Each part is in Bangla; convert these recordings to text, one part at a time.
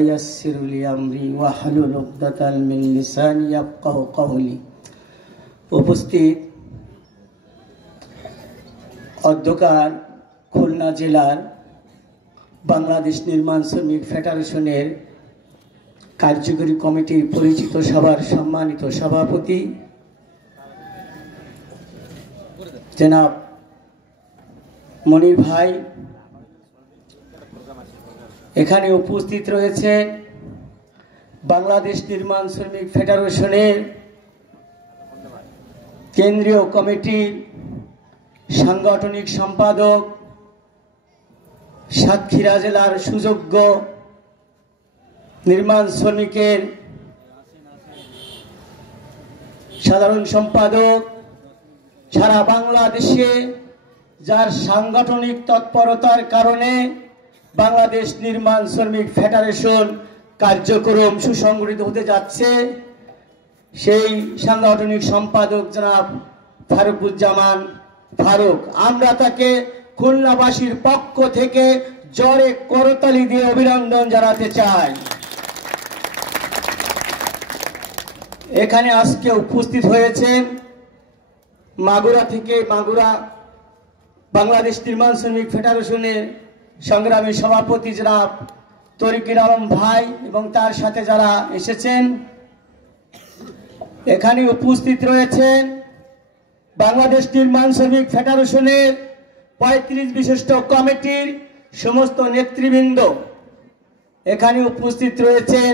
ويسر لي أمري واحلل عقدة من لساني يفقهوا قولي। উপস্থিত অধ্যকার খুলনা জেলার বাংলাদেশ নির্মাণ শ্রমিক ফেডারেশনের কার্যকরী কমিটির পরিচিত সভার সম্মানিত সভাপতি জনাব মনির ভাই, এখানে উপস্থিত রয়েছে বাংলাদেশ নির্মাণ শ্রমিক ফেডারেশনের কেন্দ্রীয় কমিটির সাংগঠনিক সম্পাদক, সাতক্ষীরা জেলার সুযোগ্য নির্মাণ শ্রমিকের সাধারণ সম্পাদক, সারা বাংলাদেশে যার সাংগঠনিক তৎপরতার কারণে বাংলাদেশ নির্মাণ শ্রমিক ফেডারেশন কার্যক্রম সুসংগঠিত হতে যাচ্ছে, সেই সাংগঠনিক সম্পাদক জনাব ফারুকুজ্জামান ফারুক। আমরা তাকে খুলনাবাসীর পক্ষ থেকে জোরে করতালি দিয়ে অভিনন্দন জানাতে চাই। এখানে আজকে উপস্থিত হয়েছেন মাগুরা থেকে, মাগুরা বাংলাদেশ নির্মাণ শ্রমিক ফেডারেশনের সংগ্রামী সভাপতি জনাব তরিকুল আলম ভাই এবং তার সাথে যারা এসেছেন। এখানে উপস্থিত রয়েছেন বাংলাদেশ নির্মাণ শ্রমিক ফেডারেশনের ৩৫ বিশিষ্ট কমিটির সমস্ত নেতৃবৃন্দ। এখানে উপস্থিত রয়েছেন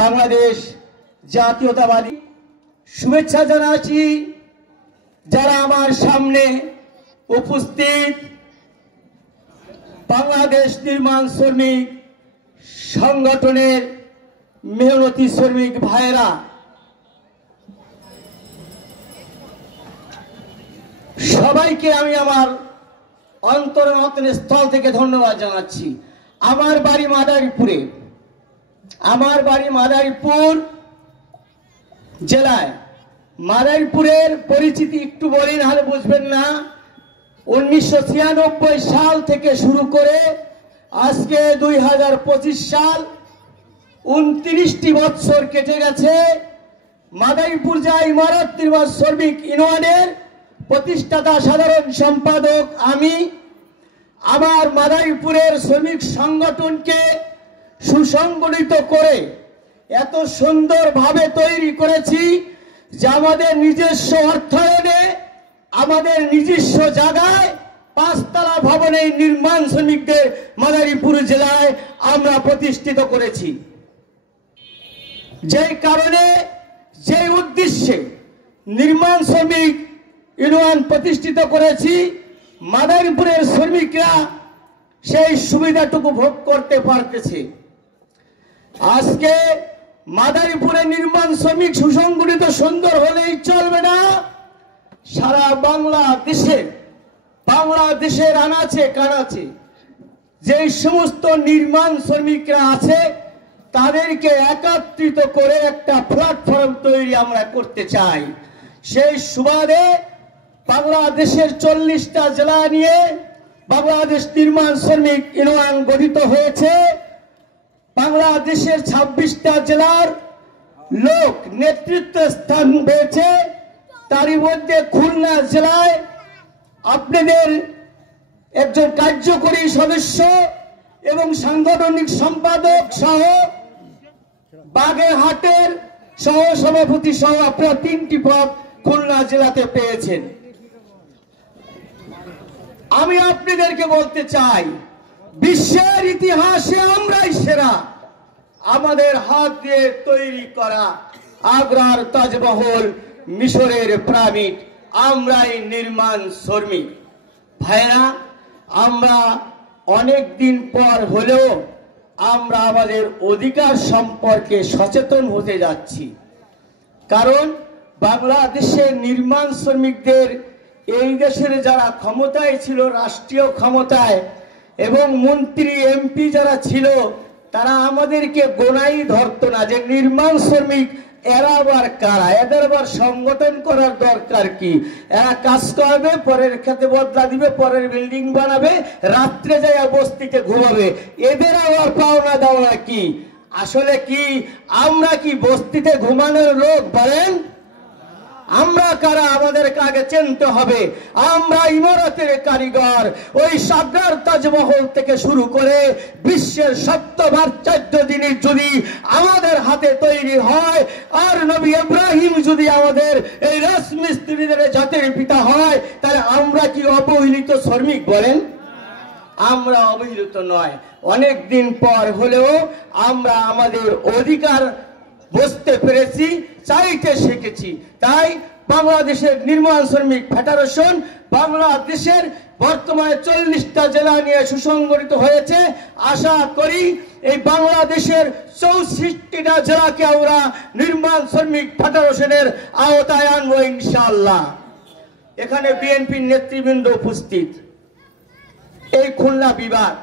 বাংলাদেশ জাতীয়তাবাদী। শুভেচ্ছা জানাচ্ছি যারা আমার সামনে উপস্থিত বাংলাদেশ নির্মাণ শ্রমিক সংগঠনের মেহনতি শ্রমিক ভাইয়েরা, সবাইকে আমি আমার অন্তরের স্থল থেকে ধন্যবাদ জানাচ্ছি। আমার বাড়ি মাদারীপুরে, আমার বাড়ি মাদারীপুর জেলায়। মাদারীপুরের পরিচিতি একটু বলি, নাহলে বুঝবেন না। 1996 সাল থেকে শুরু করে আজকে 2025 সাল, 29টি বছর কেটে গেছে। মাদারীপুর জেলা ইমারত নির্মাণ শ্রমিক ইউনিয়নের প্রতিষ্ঠাতা সাধারণ সম্পাদক আমি। আমার মাদারীপুরের শ্রমিক সংগঠনকে সুসংগঠিত করে এত সুন্দরভাবে তৈরি করেছি যে আমাদের নিজস্ব অর্থায়নে, আমাদের নিজস্ব জায়গায় 5 তলা ভবনে নির্মাণ শ্রমিকদের মাদারীপুর জেলায় আমরা প্রতিষ্ঠিত করেছি। যেই কারণে, যে উদ্দেশ্যে নির্মাণ শ্রমিক ইউনিয়ন প্রতিষ্ঠিত করেছি, মাদারীপুরের শ্রমিকরা সেই সুবিধাটুকু ভোগ করতে পারতেছে। আজকে মাদারীপুরের নির্মাণ শ্রমিক সুসংগঠিত সুন্দর হলেই চলবে না, সারা বাংলাদেশের আনাচে কানাচে যে সমস্ত নির্মাণ শ্রমিকরা আছে তাদেরকে একত্রিত করে একটা প্ল্যাটফর্ম তৈরি আমরা করতে চাই। সেই সুবাদে বাংলাদেশের 40টা জেলা নিয়ে বাংলাদেশ নির্মাণ শ্রমিক ইউনিয়ন গঠিত হয়েছে। বাংলাদেশের 26টা জেলার লোক নেতৃত্ব স্থান পেয়েছে। তারই মধ্যে খুলনা জেলায় আপনাদের একজন কার্যকরী সদস্য এবং সাংগঠনিক সম্পাদক সহ, বাগেরহাটের সহ সভাপতি সহ আপনারা 3টি পদ খুলনা জেলাতে পেয়েছেন। আমি আপনাদেরকে বলতে চাই, বিশ্বের ইতিহাসে আমরাই সেরা। আমাদের হাত দিয়ে তৈরি করা আগ্রার তাজমহল, মিশরের পিরামিড, আমরাই নির্মাণ শ্রমিক ভাইরা। আমরা অনেক দিন পর হলেও আমরা আমাদের অধিকার সম্পর্কে সচেতন হতে যাচ্ছি। কারণ বাংলাদেশের নির্মাণ শ্রমিকদের এই দেশের যারা ক্ষমতায় ছিল, রাষ্ট্রীয় ক্ষমতায়, এবং মন্ত্রী এমপি যারা ছিল, তারা আমাদেরকে গোনাই ধরতো না যে নির্মাণ শ্রমিক এরা আবার কারা, এদের আবার সংগঠন করার দরকার কি, এরা কাজ করবে, পরের খেতে বদলা দিবে, পরের বিল্ডিং বানাবে, রাত্রে যায় বস্তিতে ঘুমাবে, এদের আবার পাওনা দাওনা কি। আসলে কি আমরা কি বস্তিতে ঘুমানোর লোক বলেন? আমরা কারা আমাদের আগে চিনতে হবে। আমরা ইমারতের কারিগর। ওই সাগর তাজমহল থেকে শুরু করে বিশ্বের সপ্তমাশ্চর্য জিনিস যদি আমাদের হাতে তৈরি হয়, আর নবী ইব্রাহিম যদি আমাদের এই রাজমিস্ত্রিদের জাতির পিতা হয়, তাহলে আমরা কি অবহেলিত শ্রমিক বলেন? আমরা অবহেলিত নয়। অনেক দিন পর হলেও আমরা আমাদের অধিকার বুঝতে পেরেছি, চাইতে শিখেছি। তাই বাংলাদেশের নির্মাণ শ্রমিক ফেডারেশন বাংলাদেশের বর্তমানে 40টা জেলা নিয়ে সুসংগঠিত হয়েছে। আশা করি এই বাংলাদেশের 64টা জেলাকে আমরা নির্মাণ শ্রমিক ফেডারেশনের আওতায় আনবো ইনশাআল্লাহ। এখানে বিএনপির নেতৃবৃন্দ উপস্থিত। এই খুলনা বিভাগ,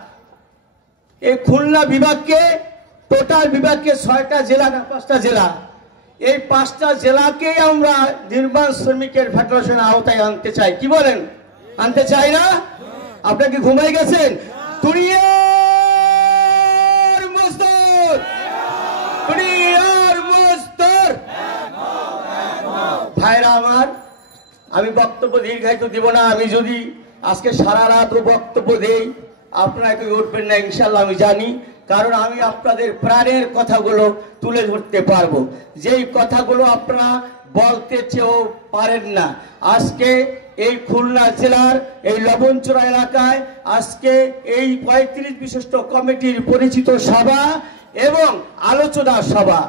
এই খুলনা বিভাগকে টোটাল বিভাগকে 6টা জেলা না 5টা জেলা, এই 5টা জেলাকে আমরা নির্মাণ শ্রমিকের ফেডারেশনের আওতায় আনতে চাই। কি বলেন? আনতে চাই না? আপনারা কি ঘুমাই গেছেন? দুনিয়ার মজদুর, দুনিয়ার মজদুর ভাইরা আমার, আমি বক্তব্য দীর্ঘায়িত দিব না। আমি যদি আজকে সারা রাত বক্তব্য দেই, আপনারা কেউ উঠবেন না ইনশাল্লাহ, আমি জানি। কারণ আমি আপনাদের প্রাণের কথাগুলো তুলে ধরতে পারবো, যেই কথাগুলো আপনারা বলতে চেয়েও পারেন না। আজকে এই খুলনা জেলার এই লবণচূড়া এলাকায় আজকে এই 35 বিশিষ্ট কমিটির পরিচিত সভা এবং আলোচনা সভা,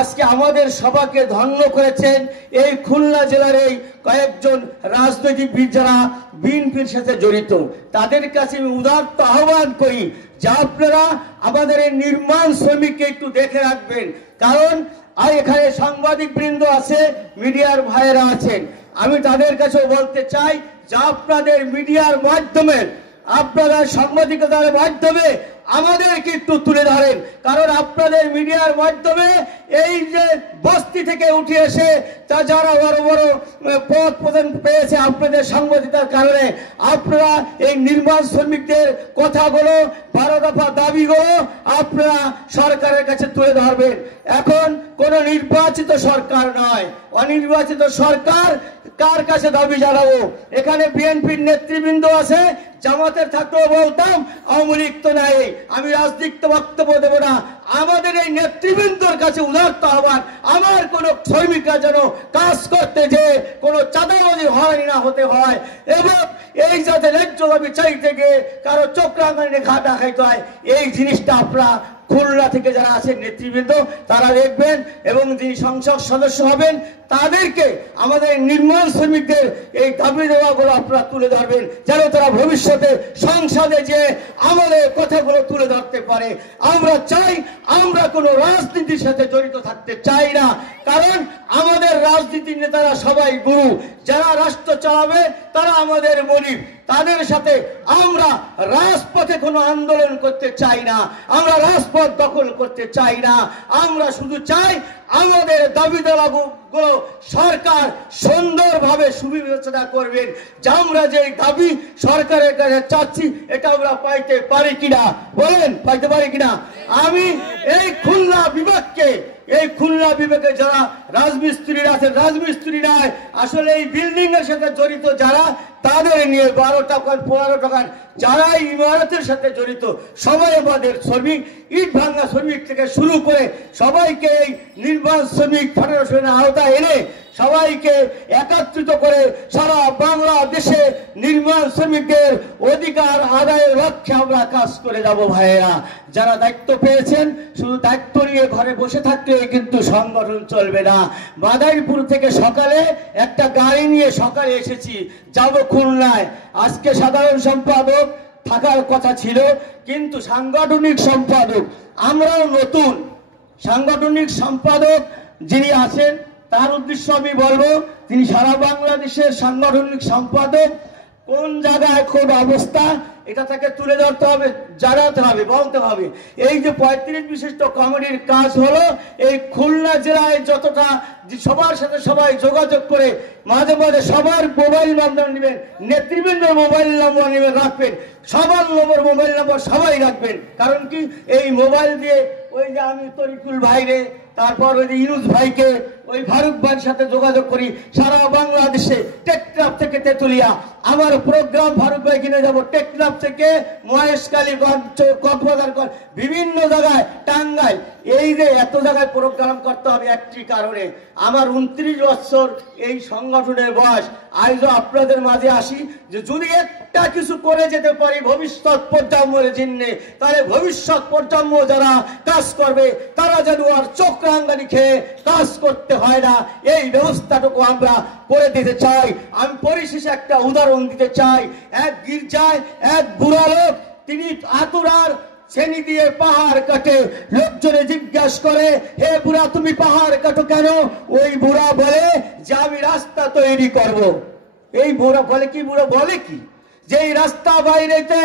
আজকে আমাদের সভাকে ধন্য করেছেন এই খুলনা জেলার এই কয়েকজন রাজনৈতিকবিদ যারা বিএনপির সাথে জড়িত। তাদের কাছে আমি উদাত্ত আহ্বান করি যে আপনারা আমাদের এই নির্মাণ শ্রমিককে একটু দেখে রাখবেন। কারণ আর এখানে সাংবাদিক বৃন্দ আছে, মিডিয়ার ভাইয়েরা আছেন। আমি তাদের কাছেও বলতে চাই যে আপনাদের মিডিয়ার মাধ্যমে, আপনারা সাংবাদিকতার মাধ্যমে আমাদেরকে একটু তুলে ধরেন। কারণ আপনাদের মিডিয়ার মাধ্যমে এই যে বস্তি থেকে উঠে এসে তা যারা বড় বড় পদ প্রদান পেয়েছে আপনাদের সাংবাদিকতার কারণে, আপনারা এই নির্মাণ শ্রমিকদের কথাগুলো 12 দফা দাবিগুলো আপনারা সরকারের কাছে তুলে ধরবেন। এখন কোন নির্বাচিত সরকার নয়, অনির্বাচিত সরকার কার কাছে দাবি জানাবো? এখানে বিএনপির নেতৃবৃন্দ আছে, জামাতের থাকলেও বলতাম, আওয়ামী লীগ তো নাই। আমি রাজনীতি বক্তব্য দেব না। আমাদের এই নেতৃবৃন্দর কাছে উদাত্ত আহ্বান, আমার কোন শ্রমিকরা যেন কাজ করতে যে কোনো চাঁদাবাজি হয়রানি না হতে হয়, এবং এই যাতে ন্যায্য দাবি চাইতে গিয়ে কারো চোখ রাঙানি ঘাটা খাইতে হয়, এই জিনিসটা আপনারা খুলনা থেকে যারা আছেন নেতৃবৃন্দ তারা দেখবেন, এবং যিনি সংসদ সদস্য হবেন তাদেরকে আমাদের নির্মাণ শ্রমিকদের এই দাবি দেওয়াগুলো আপনারা তুলে ধরবেন, যেন তারা ভবিষ্যতে সংসদে যে আমাদের কথাগুলো তুলে ধরতে পারে। আমরা চাই, আমরা কোনো রাজনীতির সাথে জড়িত থাকতে চাই না। কারণ আমাদের রাজনীতির নেতারা সবাই গুরু, যারা রাষ্ট্র চালাবে তারা আমাদের মনিব। তাদের সাথে আমরা রাজপথে কোনো আন্দোলন করতে চাই না, আমরা রাজপথ দখল করতে চাই না। আমরা শুধু চাই আমাদের দাবি দাওয়াগুলো সরকার সুন্দরভাবে সুবিবেচনা করবেন, যে আমরা যে দাবি সরকারের কাছে চাচ্ছি এটা আমরা পাইতে পারি কিনা, বলেন পাইতে পারি কিনা। আমি এই খুলনা বিভাগকে, এই খুলনা বিভাগে যারা রাজমিস্ত্রিরা আছেন, রাজমিস্ত্রি নয় আসলে এই বিল্ডিং এর সাথে জড়িত যারা, তাদের নিয়ে 12 টাকা 15 টাকা যারা ইমারতের সাথে জড়িত সবাই আমাদের শ্রমিক, ইট ভাঙা শ্রমিক থেকে শুরু করে সবাইকে এই নির্মাণ শ্রমিক ফেডারেশনের আওতায় এনে সবাইকে একত্রিত করে সারা বাংলাদেশে নির্মাণ শ্রমিকদের অধিকার আদায়ের লক্ষ্যে আমরা কাজ করে যাব। ভাইয়েরা যারা দায়িত্ব পেয়েছেন, শুধু দায়িত্ব নিয়ে ঘরে বসে থাকলে কিন্তু সংগঠন চলবে না। মাদারীপুর থেকে সকালে একটা গাড়ি নিয়ে সকালে এসেছি, যাব খুলনায়। আজকে সাধারণ সম্পাদক থাকার কথা ছিল, কিন্তু সাংগঠনিক সম্পাদক, আমরাও নতুন সাংগঠনিক সম্পাদক যিনি আছেন তার উদ্দেশ্য আমি বলবো, তিনি সারা বাংলাদেশের সাংগঠনিক সম্পাদক। কোন জায়গায় কোন অবস্থা এটা তাকে তুলে ধরতে হবে, জানাতে হবে, বলতে হবে। এই যে 35 বিশিষ্ট কমিটির কাজ হলো এই খুলনা জেলায় যতটা সবার সাথে সবাই যোগাযোগ করে মাঝে মাঝে সবার মোবাইল নাম্বার নেবেন, নেতৃবৃন্দের মোবাইল নাম্বার নেবেন, রাখবেন, সবার মোবাইল নাম্বার সবাই রাখবেন। কারণ কি, এই মোবাইল দিয়ে ওই যে আমি তরিকুল ভাইরে, তারপর ওই যে ইনুস ভাইকে, ওই ফারুক ভাইয়ের সাথে যোগাযোগ করি। সারা বাংলাদেশে টেকনাফ থেকে তেতুলিয়া আমার প্রোগ্রাম ফারুক ভাই কিনে যাব, টেকনাফ থেকে মহেশখালীগঞ্জ, কক্সবাজার, বিভিন্ন জায়গায়, টাঙ্গাইল, এই যে এত জায়গায় প্রোগ্রাম করতে হবে একটি কারণে, আমার 29 বছর এই সংগঠনের বয়স। আজও আপনাদের মাঝে আসি যে যদি একটা কিছু করে যেতে পারি ভবিষ্যৎ প্রজন্মের জন্য, তাহলে ভবিষ্যৎ প্রজন্ম যারা কাজ করবে তারা যেন আর চক্রাঙ্গানি খেয়ে কাজ করতে হয় না, এই ব্যবস্থাটুকু আমরা করে দিতে চাই। আমি পরিশেষে একটা উদাহরণ দিতে চাই। এক গির্জায় এক বুড়া লোক, তিনি আতুরার শ্রেণী দিয়ে পাহাড় কাটে। লোকজনে জিজ্ঞাসা করে, হে বুড়া তুমি পাহাড় কাটো কেন? ওই বুড়া বলে যে আমি রাস্তা তৈরি করব। এই বুড়া বলে কি, বুড়া বলে কি যে এই রাস্তা বাইরেতে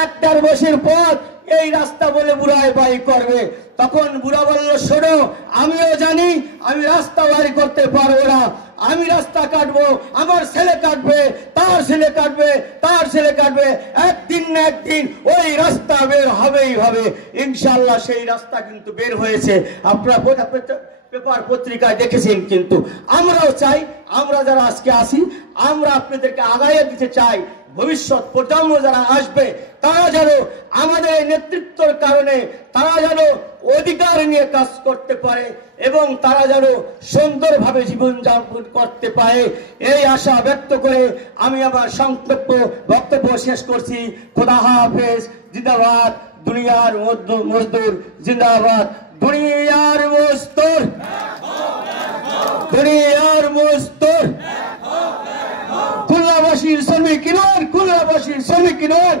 1.5 বছর পর এই রাস্তা বলে বুড়ায় বাড়ি করবে। তখন বুড়া বলল, শোনো আমিও জানি আমি রাস্তা বাড়ি করতে পারবো না, আমি রাস্তা কাটবো, আমার ছেলে কাটবে, তার ছেলে কাটবে, তার ছেলে কাটবে, একদিন না একদিন ওই রাস্তা বের হবেই হবে। ইনশাআল্লাহ সেই রাস্তা কিন্তু বের হয়েছে, আপনারা পেপার পত্রিকায় দেখেছেন। কিন্তু আমরাও চাই, আমরা যারা আজকে আসি, আমরা আপনাদেরকে আগাইয়ে দিতে চাই। ভবিষ্যৎ প্রজন্ম যারা আসবে তারা যেন আমাদের নেতৃত্বের কারণে তারা যেন অধিকার নিয়ে কাজ করতে পারে এবং তারা যেন সুন্দরভাবে জীবনযাপন করতে পারে, এই আশা ব্যক্ত করে আমি আমার সংক্ষিপ্ত বক্তব্য শেষ করছি। খোদা হাফেজ। জিন্দাবাদ দুনিয়ার মজদুর, জিন্দাবাদ দুনিয়ার মজদুর, দুনিয়ার মজদুর, খুলনাবাসীর শ্রমিক ইউনিয়ন, খুলনাবাসীর শ্রমিক ইউনিয়ন।